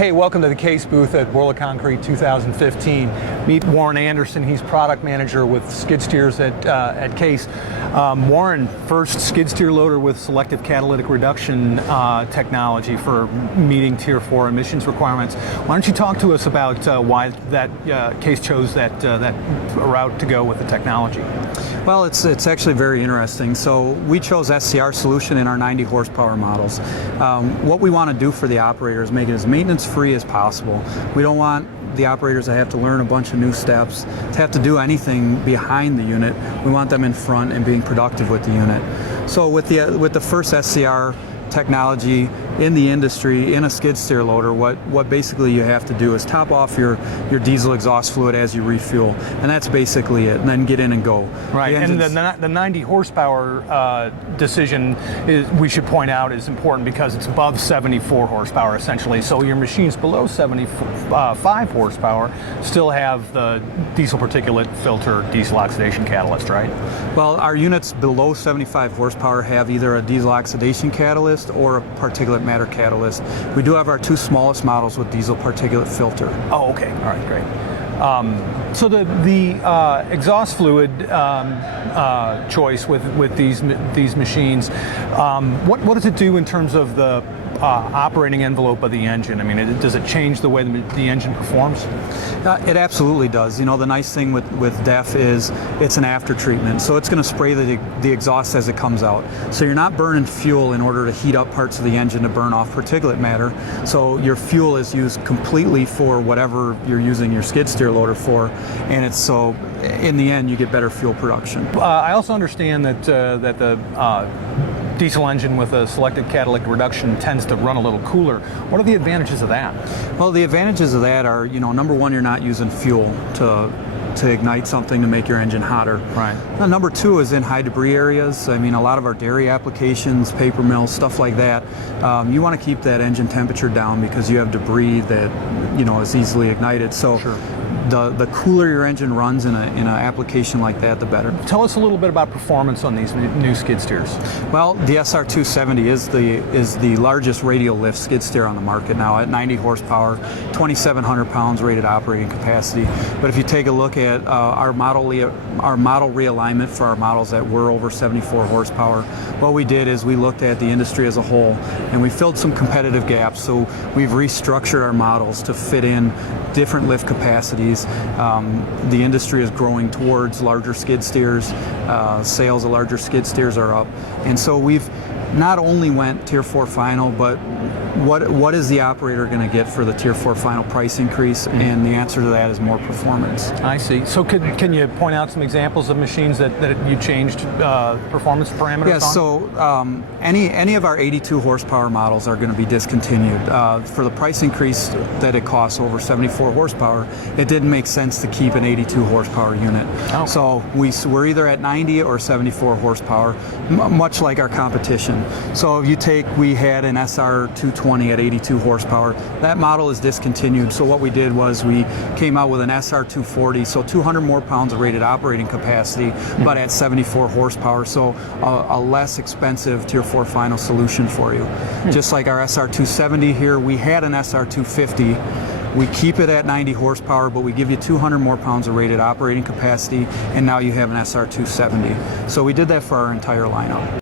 Hey, welcome to the Case booth at World of Concrete 2015. Meet Warren Anderson. He's product manager with skid steers at Case. Warren, first skid steer loader with selective catalytic reduction technology for meeting Tier 4 emissions requirements. Why don't you talk to us about why that Case chose that route to go with the technology? Well, it's actually very interesting. So we chose SCR solution in our 90 horsepower models. What we want to do for the operator is make it as maintenance free as possible. We don't want the operators to have to learn a bunch of new steps, to have to do anything behind the unit. We want them in front and being productive with the unit. So with the first SCR technology in the industry in a skid steer loader, what basically you have to do is top off your diesel exhaust fluid as you refuel, and that's basically it, and then get in and go. Right, and the 90 horsepower decision we should point out is important because it's above 74 horsepower essentially, so your machines below 75 horsepower still have the diesel particulate filter, diesel oxidation catalyst, right? Well, our units below 75 horsepower have either a diesel oxidation catalyst or a particulate matter catalyst. We do have our two smallest models with diesel particulate filter. Oh, okay. All right, great. So the exhaust fluid choice with these machines, what does it do in terms of the operating envelope of the engine? I mean, does it change the way the engine performs? It absolutely does. You know, the nice thing with DEF is it's an after treatment, so it's going to spray the exhaust as it comes out. So you're not burning fuel in order to heat up parts of the engine to burn off particulate matter. So your fuel is used completely for whatever you're using your skid steer loader for, and it's so in the end you get better fuel production. I also understand that the diesel engine with a selective catalytic reduction tends to run a little cooler. What are the advantages of that? Well, the advantages of that are, you know, number one, you're not using fuel to ignite something to make your engine hotter. Right. Now, number two is in high debris areas. I mean, a lot of our dairy applications, paper mills, stuff like that, you want to keep that engine temperature down because you have debris that, you know, is easily ignited. So sure. The cooler your engine runs in an application like that, the better. Tell us a little bit about performance on these new skid steers. Well, the SR270 is the largest radial lift skid steer on the market now at 90 horsepower, 2,700 pounds rated operating capacity. But if you take a look at our model realignment for our models that were over 74 horsepower, what we did is we looked at the industry as a whole and we filled some competitive gaps. So we've restructured our models to fit in different lift capacities. The industry is growing towards larger skid steers. Sales of larger skid steers are up, and so we've not only went Tier 4 final, but what is the operator going to get for the Tier 4 final price increase? And the answer to that is more performance. I see. So can you point out some examples of machines that you changed performance parameters on? Yes, so any of our 82 horsepower models are going to be discontinued. For the price increase that it costs over 74 horsepower, it didn't make sense to keep an 82 horsepower unit. Oh. So we're either at 90 or 74 horsepower, much like our competition. So we had an SR220 at 82 horsepower. That model is discontinued. So what we did was we came out with an SR240, so 200 more pounds of rated operating capacity, but at 74 horsepower. So a less expensive Tier 4 final solution for you. Just like our SR270 here, we had an SR250. We keep it at 90 horsepower, but we give you 200 more pounds of rated operating capacity, and now you have an SR270. So we did that for our entire lineup.